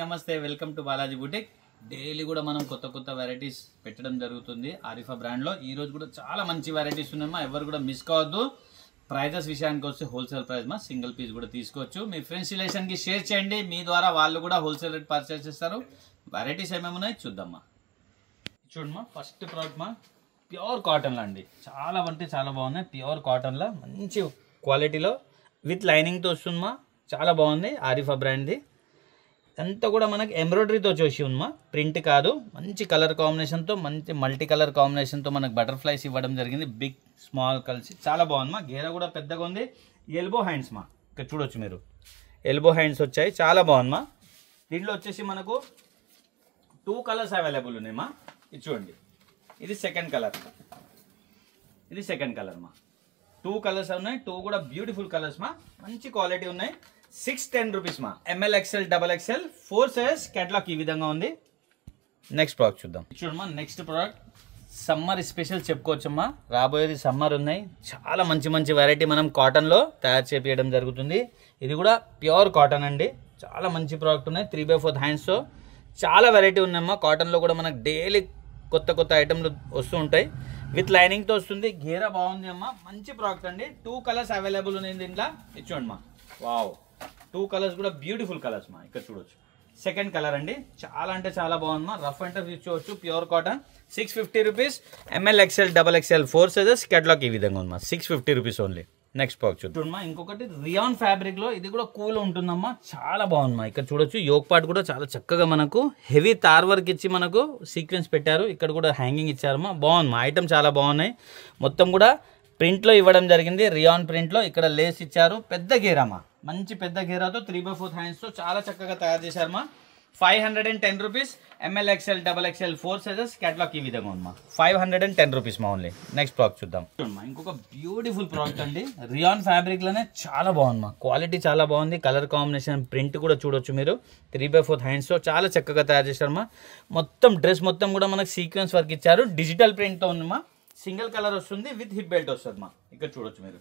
నమస్తే welcome to Balaji boutique. Daily కూడా మనం కొత్త వెరైటీస్ పెట్టడం జరుగుతుంది ఆరిఫా బ్రాండ్లో. ఈ రోజు కూడా చాలా మంచి వెరైటీస్ ఉన్నాయమ్మా, ఎవరు కూడా మిస్ కావద్దు. ప్రైజెస్ విషయానికి వస్తే హోల్సేల్ ప్రైస్ మా, సింగిల్ పీస్ కూడా తీసుకోవచ్చు. మీ ఫ్రెండ్స్ రిలేషన్కి షేర్ చేయండి, మీ ద్వారా వాళ్ళు కూడా హోల్సేల్ రేట్ పర్చేస్ చేస్తారు. వెరైటీస్ ఏమేమి ఉన్నాయి చూద్దామా. చూడమ్మా, ఫస్ట్ ప్రోడక్ట్ మా ప్యూర్ కాటన్లో అండి, చాలా అంటే చాలా బాగున్నాయి. ప్యూర్ కాటన్లో మంచి క్వాలిటీలో విత్ లైనింగ్తో వస్తుందమ్మా, చాలా బాగుంది. ఆరిఫా బ్రాండ్ది అంతా కూడా మనకి ఎంబ్రాయిడరీతో చేసి ఉందమ్మా, ప్రింట్ కాదు. మంచి కలర్ కాంబినేషన్తో, మంచి మల్టీ కలర్ కాంబినేషన్తో మనకు బటర్ఫ్లైస్ ఇవ్వడం జరిగింది, బిగ్ స్మాల్ కలిసి చాలా బాగుందమ్మా. గేర కూడా పెద్దగా ఉంది. ఎల్బో హ్యాండ్స్ మా, ఇక్కడ చూడొచ్చు మీరు, ఎల్బో హ్యాండ్స్ వచ్చాయి, చాలా బాగుందమ్మా. దీంట్లో వచ్చేసి మనకు 2 కలర్స్ అవైలబుల్ ఉన్నాయమ్మా. ఇది చూడండి, ఇది సెకండ్ కలర్, ఇది సెకండ్ కలర్ మా. 2 కలర్స్ ఉన్నాయి, 2 కూడా బ్యూటిఫుల్ కలర్స్ మా, మంచి క్వాలిటీ ఉన్నాయి. 610 రూపీస్ మా. ML XL XXL 4 size catalogue ఈ విధంగా ఉంది. నెక్స్ట్ ప్రోడక్ట్ చూద్దాం. చూడమ్మా, నెక్స్ట్ ప్రోడక్ట్ సమ్మర్ స్పెషల్ చెప్పుకోవచ్చమ్మా. రాబోయేది సమ్మర్ ఉన్నాయి, చాలా మంచి వెరైటీ మనం కాటన్లో తయారు చేపించడం జరుగుతుంది. ఇది కూడా ప్యూర్ కాటన్ అండి, చాలా మంచి ప్రోడక్ట్ ఉన్నాయి. 3/4 హ్యాండ్స్తో చాలా వెరైటీ ఉన్నాయమ్మా. కాటన్లో కూడా మనకు డైలీ కొత్త ఐటమ్లు వస్తూ ఉంటాయి. విత్ లైనింగ్తో వస్తుంది. గేరా బాగుంది అమ్మా, మంచి ప్రోడక్ట్ అండి. 2 కలర్స్ అవైలబుల్ ఉన్నాయి దీంట్లో. ఇది చూడండి మా, వావ్, 2 కలర్స్ కూడా బ్యూటిఫుల్ కలర్స్ మా. ఇక్కడ చూడొచ్చు, సెకండ్ కలర్ అండి, చాలా అంటే చాలా బాగుంది మా. రఫ్ అండ్ టఫ్ చూడొచ్చు, pure cotton. 650 rupees. ML XL XXL 4 sizes catalogue ఈ విధంగా ఉంది మా. 650 రూపీస్ ఓన్లీ. నెక్స్ట్ ప్రోడక్ట్ చూడమ్మా, ఇంకొకటి రియాన్ ఫ్యాబ్రిక్ లో, ఇది కూడా కూల్ ఉంటుందమ్మా, చాలా బాగుంది మా. ఇక్కడ చూడొచ్చు, యోక్ పార్ట్ కూడా చాలా చక్కగా మనకు హెవీ తార్ వర్క్ ఇచ్చి మనకు సీక్వెన్స్ పెట్టారు. ఇక్కడ కూడా హ్యాంగింగ్ ఇచ్చారమ్మా, బాగుంది మా. ఐటమ్ చాలా బాగున్నాయి. మొత్తం కూడా ప్రింట్లో ఇవ్వడం జరిగింది, రియాన్ ప్రింట్లో. ఇక్కడ లేస్ ఇచ్చారు, పెద్ద గేరామా, మంచి పెద్ద గేరాతో 3/4 హ్యాండ్స్తో చాలా చక్కగా తయారు చేశారమ్మా. 510 rupees. ML XL XXL 4 sizes catalogue ఈ విధంగా ఉందమ్మా. 510 రూపీస్ మా ఓన్లీ. నెక్స్ట్ ప్రోడక్ట్ చూద్దాం. ఇంకొక బ్యూటిఫుల్ ప్రోడక్ట్ అండి, రియాన్ ఫ్యాబ్రిక్ లోనే చాలా బాగుందమ్మా. క్వాలిటీ చాలా బాగుంది. కలర్ కాంబినేషన్, ప్రింట్ కూడా చూడొచ్చు మీరు. 3/4 హ్యాండ్స్తో చాలా చక్కగా తయారు చేశారమ్మా. మొత్తం డ్రెస్ మొత్తం కూడా మనకు సీక్వెన్స్ వర్క్ ఇచ్చారు, డిజిటల్ ప్రింట్తో ఉందమ్మా. సింగిల్ కలర్ వస్తుంది, విత్ హిప్ బెల్ట్ వస్తుంది మా. ఇక్కడ చూడొచ్చు మీరు,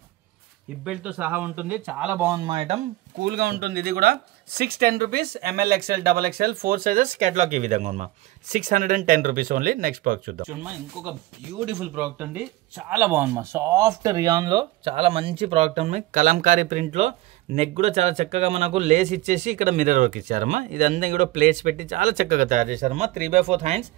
హిప్ బెల్ట్తో సహా ఉంటుంది. చాలా బాగుంది మా ఐటమ్, కూల్గా ఉంటుంది. ఇది కూడా 610 rupees. ML XL XXL 4 sizes catalogue ఈ విధంగా ఉందమ్మా. 610 రూపీస్ ఓన్లీ. నెక్స్ట్ ప్రోడక్ట్ చూద్దాం. చూడమ్మా, ఇంకొక బ్యూటిఫుల్ ప్రోడక్ట్ అండి, చాలా బాగుంది మా. సాఫ్ట్ రియాన్లో చాలా మంచి ప్రోడక్ట్ ఉంది. కలంకారీ ప్రింట్లో, నెక్ కూడా చాలా చక్కగా మనకు లేస్ ఇచ్చేసి ఇక్కడ మిర్రర్ వర్క్ ఇచ్చారమ్మా. ఇదంతా కూడా ప్లేట్స్ పెట్టి చాలా చక్కగా తయారు చేశారమ్మా. 3/4 హ్యాండ్స్,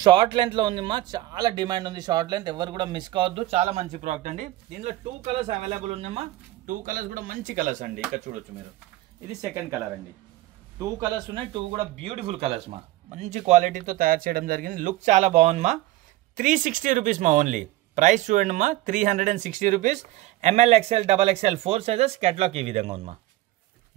షార్ట్ లెంత్లో ఉందమ్మా. చాలా డిమాండ్ ఉంది షార్ట్ లెంత్, ఎవరు కూడా మిస్ కావద్దు. చాలా మంచి ప్రోడక్ట్ అండి. దీనిలో 2 కలర్స్ అవైలబుల్ ఉన్నాయమ్మా. 2 కలర్స్ కూడా మంచి కలర్స్ అండి. ఇక్కడ చూడొచ్చు మీరు, ఇది సెకండ్ కలర్ అండి. 2 కలర్స్ ఉన్నాయి, 2 కూడా బ్యూటిఫుల్ కలర్స్ మా. మంచి క్వాలిటీతో తయారు చేయడం జరిగింది. లుక్ చాలా బాగుంది మా. 360 రూపీస్ మా ఓన్లీ. ప్రైస్ చూడండి మా, 360 rupees. ML XL XXL 4 sizes catalogue ఈ విధంగా ఉంది మా.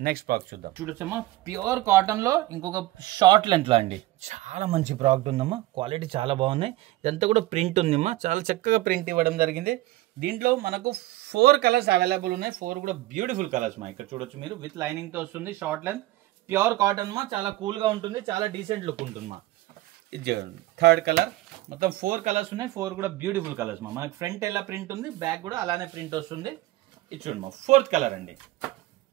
నెక్స్ట్ ప్రోడక్ట్ చూద్దాం. చూడొచ్చమ్మా, ప్యూర్ కాటన్లో ఇంకొక షార్ట్ లెంత్లో అండి, చాలా మంచి ప్రోడక్ట్ ఉందమ్మా. క్వాలిటీ చాలా బాగున్నాయి. ఇదంతా కూడా ప్రింట్ ఉందమ్మా, చాలా చక్కగా ప్రింట్ ఇవ్వడం జరిగింది. దీంట్లో మనకు 4 కలర్స్ అవైలబుల్ ఉన్నాయి. 4 కూడా బ్యూటిఫుల్ కలర్స్ మా. ఇక్కడ చూడొచ్చు మీరు, విత్ లైనింగ్తో వస్తుంది, షార్ట్ లెంత్, ప్యూర్ కాటన్ మా. చాలా కూల్గా ఉంటుంది, చాలా డీసెంట్ లుక్ ఉంటుంది మా. ఇది చూడండి, థర్డ్ కలర్. మొత్తం 4 కలర్స్ ఉన్నాయి, 4 కూడా బ్యూటిఫుల్ కలర్స్ మా. మనకి ఫ్రంట్ ఎలా ప్రింట్ ఉంది, బ్యాక్ కూడా అలానే ప్రింట్ వస్తుంది. ఇది చూడండి మా, 4th కలర్ అండి.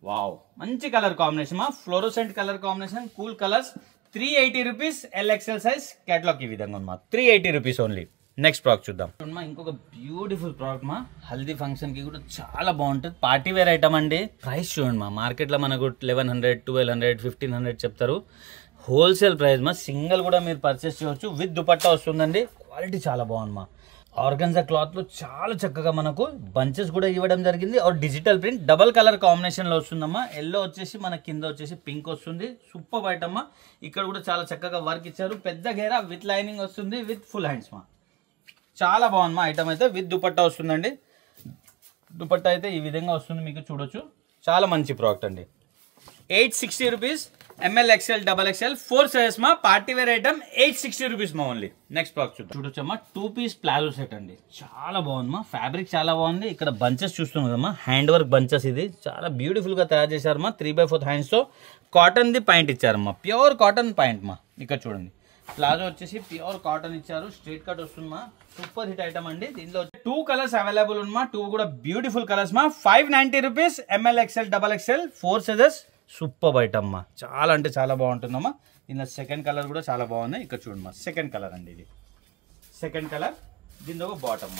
వావ్, మంచి కలర్ కాంబినేషన్ మా, fluorescent colour combination, cool colours. 380 rupees. LXL size catalogue ఈ విధంగా ఉంది మా. 380 రూపీస్ ఓన్లీ. నెక్స్ట్ ప్రోడక్ట్ చూద్దాం. ఇంకొక బ్యూటిఫుల్ ప్రోడక్ట్ మా, హల్దీ ఫంక్షన్ కి కూడా చాలా బాగుంటుంది. పార్టీ వేర్ ఐటమ్ అండి. ప్రైస్ చూడండి మా, మార్కెట్లో మనకు 1100, 1200, 1500 చెప్తారు. హోల్సేల్ ప్రైస్ మా. సింగిల్ కూడా మీరు పర్చేస్ చేయవచ్చు, విత్ దుపట్టా వస్తుందండి. క్వాలిటీ చాలా బాగుంది మా. ఆర్గన్జా క్లాత్లో చాలా చక్కగా మనకు బంచెస్ కూడా ఇవ్వడం జరిగింది. Or digital print, double colour కాంబినేషన్లో వస్తుందమ్మా. ఎల్లో వచ్చేసి మన కింద వచ్చేసి పింక్ వస్తుంది. సూపర్ ఐటమ్ మా. ఇక్కడ కూడా చాలా చక్కగా వర్క్ ఇచ్చారు. పెద్ద గేరా విత్ లైనింగ్ వస్తుంది, విత్ ఫుల్ హ్యాండ్స్ మా. చాలా బాగుంది మా ఐటమ్ అయితే. విత్ దుపట్టా వస్తుందండి. దుపట్టా అయితే ఈ విధంగా వస్తుంది, మీకు చూడొచ్చు. చాలా మంచి ప్రోడక్ట్ అండి. 860 rupees. ML XL XXL 4 sizes మా. పార్టీ వేర్ ఐటమ్, 860 రూపీస్ మా ఓన్లీ. నెక్స్ట్ ప్రోడక్ట్ చూడొచ్చమ్మా, 2 పీస్ ప్లాజో సెట్ అండి, చాలా బాగుంది మా. ఫ్యాబ్రిక్ చాలా బాగుంది. ఇక్కడ బంచెస్ చూస్తున్నాం కదమ్మా, హ్యాండ్ వర్క్ బంచెస్. ఇది చాలా బ్యూటిఫుల్ గా తయారు చేశారమ్మా. 3/4 హ్యాండ్స్ తో కాటన్ ది పాయింట్ ఇచ్చారమ్మా, ప్యూర్ కాటన్ పాయింట్ మా. ఇక్కడ చూడండి, ప్లాజో వచ్చేసి ప్యూర్ కాటన్ ఇచ్చారు, స్ట్రైట్ కట్ వస్తుందమ్మా. సూపర్ హిట్ ఐటమ్ అండి. దీనిలో 2 కలర్స్ అవైలబుల్ ఉన్నా, 2 కూడా బ్యూటిఫుల్ కలర్స్ మా. 590 rupees. ML XL XXL 4 sizes super item అమ్మా, చాలా అంటే చాలా బాగుంటుందమ్మా. దీనిలో సెకండ్ కలర్ కూడా చాలా బాగున్నాయి. ఇక్కడ చూడమ్మా, సెకండ్ కలర్ అండి ఇది. సెకండ్ కలర్, దీనిలో ఒక బాటమ్,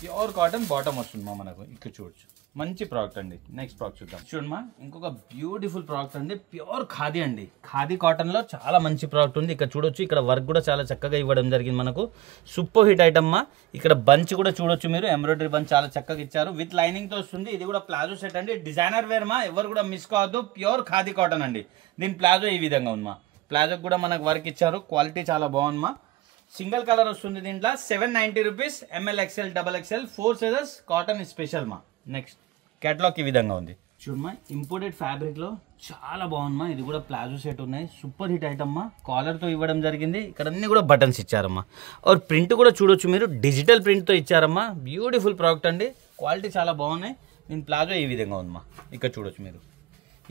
ప్యూర్ కాటన్ బాటమ్ వస్తుందమ్మా మనకు. ఇక్కడ చూడొచ్చు, మంచి ప్రోడక్ట్ అండి. నెక్స్ట్ ప్రోడక్ట్ చూద్దాం. చూడమ్మా, ఇంకొక బ్యూటిఫుల్ ప్రోడక్ట్ అండి, ప్యూర్ ఖాదీ అండి. ఖాదీ కాటన్లో చాలా మంచి ప్రోడక్ట్ ఉంది. ఇక్కడ చూడొచ్చు, ఇక్కడ వర్క్ కూడా చాలా చక్కగా ఇవ్వడం జరిగింది మనకు. సూపర్ హిట్ ఐటమ్ అమ్మా. ఇక్కడ బంచ్ కూడా చూడొచ్చు మీరు, ఎంబ్రాయిడరీ బంచ్ చాలా చక్కగా ఇచ్చారు, విత్ లైనింగ్తో వస్తుంది. ఇది కూడా ప్లాజో సెట్ అండి, డిజైనర్ వేర్ మా, ఎవరు కూడా మిస్ కావద్దు. ప్యూర్ ఖాదీ కాటన్ అండి. దీని ప్లాజో ఈ విధంగా ఉందమ్మా. ప్లాజోకి కూడా మనకు వర్క్ ఇచ్చారు, క్వాలిటీ చాలా బాగుందమ్మా. సింగిల్ కలర్ వస్తుంది దీంట్లో. 790 rupees, ML XL XXL 4 sizes, cotton special మా. నెక్స్ట్ కేటలాగ్ ఈ విధంగా ఉంది చూడమ్మా. ఇంపోర్టెడ్ ఫ్యాబ్రిక్ లో చాలా బాగుందమ్మా. ఇది కూడా ప్లాజో సెట్ ఉన్నాయి, సూపర్ హిట్ ఐటమ్ అమ్మా. కాలర్ తో ఇవ్వడం జరిగింది. ఇక్కడ అన్ని కూడా బటన్స్ ఇచ్చారమ్మా. और ప్రింట్ కూడా చూడొచ్చు మీరు, డిజిటల్ ప్రింట్ తో ఇచ్చారమ్మా. బ్యూటిఫుల్ ప్రోడక్ట్ అండి, క్వాలిటీ చాలా బాగున్నాయి. దీని ప్లాజో ఈ విధంగా ఉందమ్మా. ఇక్కడ చూడొచ్చు మీరు,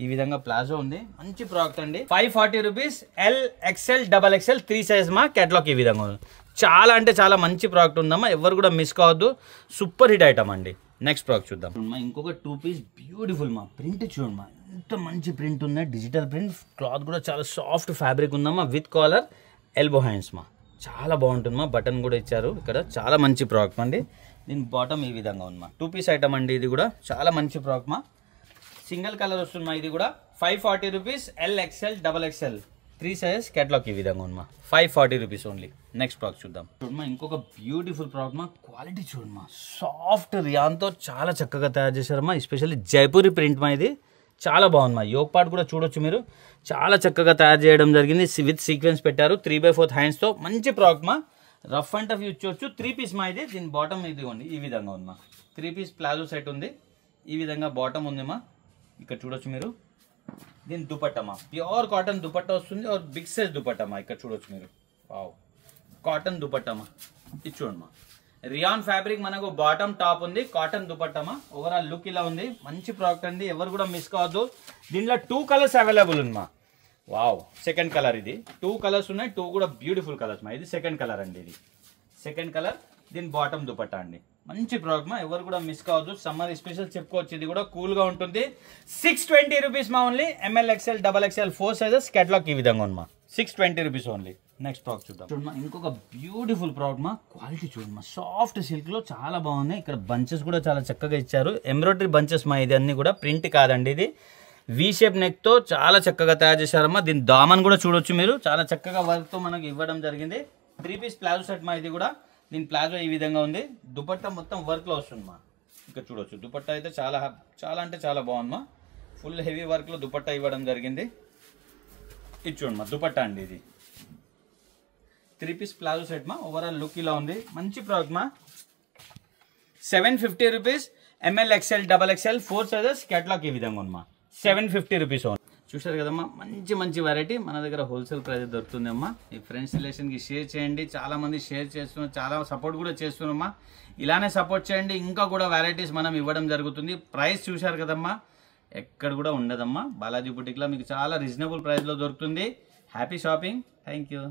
ఈ విధంగా ప్లాజో ఉంది, మంచి ప్రోడక్ట్ అండి. 540 rupees, L XL XXL 3 size మా. కేటలాగ్ ఈ విధంగా ఉంది. చాలా అంటే చాలా మంచి ప్రోడక్ట్ ఉందమ్మా, ఎవరు కూడా మిస్ కావద్దు. సూపర్ హిట్ ఐటమ్ అండి. నెక్స్ట్ ప్రోడక్ట్ చూద్దాం. ఇంకొక 2 పీస్ బ్యూటిఫుల్ మా. ప్రింట్ చూడమ్మా, ఎంత మంచి ప్రింట్ ఉన్నాయి, డిజిటల్ ప్రింట్. క్లాత్ కూడా చాలా సాఫ్ట్ ఫ్యాబ్రిక్ ఉందమ్మా, విత్ కాలర్, ఎల్బో హ్యాండ్స్ మా. చాలా బాగుంటుంది మా. బటన్ కూడా ఇచ్చారు ఇక్కడ, చాలా మంచి ప్రోడక్ట్ అండి. దీని బాటమ్ ఈ విధంగా ఉంది మా. 2 పీస్ ఐటమ్ అండి. ఇది కూడా చాలా మంచి ప్రోడక్ట్ మా. సింగిల్ కలర్ వస్తుంది మా. ఇది కూడా 540 rupees, L XL XXL 3 size. Catalogue ఈ విధంగా ఉంది మా. 540 రూపీస్ ఓన్లీ. నెక్స్ట్ ప్రోడక్ట్ చూద్దాం. చూడమ్మా, ఇంకొక బ్యూటిఫుల్ ప్రోడక్ట్ మా. క్వాలిటీ చూడమ్మా, సాఫ్ట్ రియాన్తో చాలా చక్కగా తయారు చేశారమ్మా. ఎస్పెషల్లీ జైపూరి ప్రింట్ మా. ఇది చాలా బాగుంది మా. యోగ్ పార్ట్ కూడా చూడొచ్చు మీరు, చాలా చక్కగా తయారు చేయడం జరిగింది. విత్ సీక్వెన్స్ పెట్టారు, 3/4 హ్యాండ్స్తో. మంచి ప్రోడక్ట్ మా. రఫ్ అండ్ టఫ్ యూజ్ చేయొచ్చు. 3 పీస్ మా. ఇది దీని బాటమ్ ఇదిగోండి ఈ విధంగా ఉంది మా. 3 పీస్ ప్లాజో సెట్ ఉంది, ఈ విధంగా బాటమ్ ఉంది మా. ఇక్కడ చూడొచ్చు మీరు. దీని దుపట్టమా, ప్యూర్ కాటన్ దుపట్టా వస్తుంది, और బిగ్ సైజ్ దుపట్టమా. ఇక్కడ చూడొచ్చు మీరు, వావ్, కాటన్ దుపట్టమా. ఇది చూడమ్మా, రియాన్ ఫ్యాబ్రిక్ మనకు బాటమ్ టాప్ ఉంది, కాటన్ దుపట్టమా. ఓవరాల్ లుక్ ఇలా ఉంది, మంచి ప్రోడక్ట్ అండి, ఎవరు కూడా మిస్ కావద్దు. దీనిలో 2 కలర్స్ అవైలబుల్ ఉంది మా. వావ్, సెకండ్ కలర్ ఇది. 2 కలర్స్ ఉన్నాయి, 2 కూడా బ్యూటిఫుల్ కలర్స్ మా. ఇది సెకండ్ కలర్ అండి. ఇది సెకండ్ కలర్. దీని బాటమ్ దుపట్టా అండి, మంచి ప్రోడక్ట్ మా, ఎవరు కూడా మిస్ కావద్దు. సమ్మర్ స్పెషల్ చెప్పుకోవచ్చు. ఇది కూడా కూల్ గా ఉంటుంది. 620 రూపీస్ మా only. ML XL XXL 4 sizes. Catalogue ఈ విధంగా ఉంది మా. 620 రూపీస్ ఓన్లీ. నెక్స్ట్ ప్రోడక్ట్ చూద్దాం. చూడమ్మా, ఇంకొక బ్యూటిఫుల్ ప్రోడక్ట్ మా. క్వాలిటీ చూడమ్మా, సాఫ్ట్ సిల్క్ లో చాలా బాగున్నాయి. ఇక్కడ బంచెస్ కూడా చాలా చక్కగా ఇచ్చారు, ఎంబ్రాయిడరీ బంచెస్ మా. ఇది అన్ని కూడా ప్రింట్ కాదండి, ఇది వి షేప్ నెక్ తో చాలా చక్కగా తయారు చేశారమ్మా. దీని దామన్ కూడా చూడొచ్చు మీరు, చాలా చక్కగా వర్క్ తో మనకి ఇవ్వడం జరిగింది. 3 పీస్ ప్లాజో సెట్ మా. ఇది కూడా దీని ప్లాజో ఈ విధంగా ఉంది. దుపట్టా మొత్తం వర్క్ లో వస్తుంది మా. ఇక్కడ చూడొచ్చు, దుపట్టా అయితే చాలా చాలా అంటే చాలా బాగుంది మా. ఫుల్ హెవీ వర్క్ లో దుపట్టా ఇవ్వడం జరిగింది. ఇది చూడమ్మా, దుపట్టా అండి. ఇది 3 పీస్ ప్లాజో సెట్ మా. ఓవరాల్ లుక్ ఇలా ఉంది, మంచి ప్రోడక్ట్ మా. 750 rupees, ML XL XXL 4 sizes. Catalogue ఈ విధంగా ఉంది మా. 750 రూపీస్ ఓన్. చూసారు కదమ్మా, మంచి మంచి వెరైటీ మన దగ్గర హోల్సేల్ ప్రైస్ దొరుకుతుంది అమ్మా. ఈ ఫ్రెండ్స్ రిలేషన్కి షేర్ చేయండి, చాలా మంది షేర్ చేస్తున్నారు, చాలా సపోర్ట్ కూడా చేస్తున్నామ్మా. ఇలానే సపోర్ట్ చేయండి, ఇంకా కూడా వెరైటీస్ మనం ఇవ్వడం జరుగుతుంది. ప్రైస్ చూశారు కదమ్మా, ఎక్కడ కూడా ఉండదమ్మా. బాలాజీ బుటిక్లో మీకు చాలా రీజనబుల్ ప్రైస్లో దొరుకుతుంది. Happy shopping. Thank you.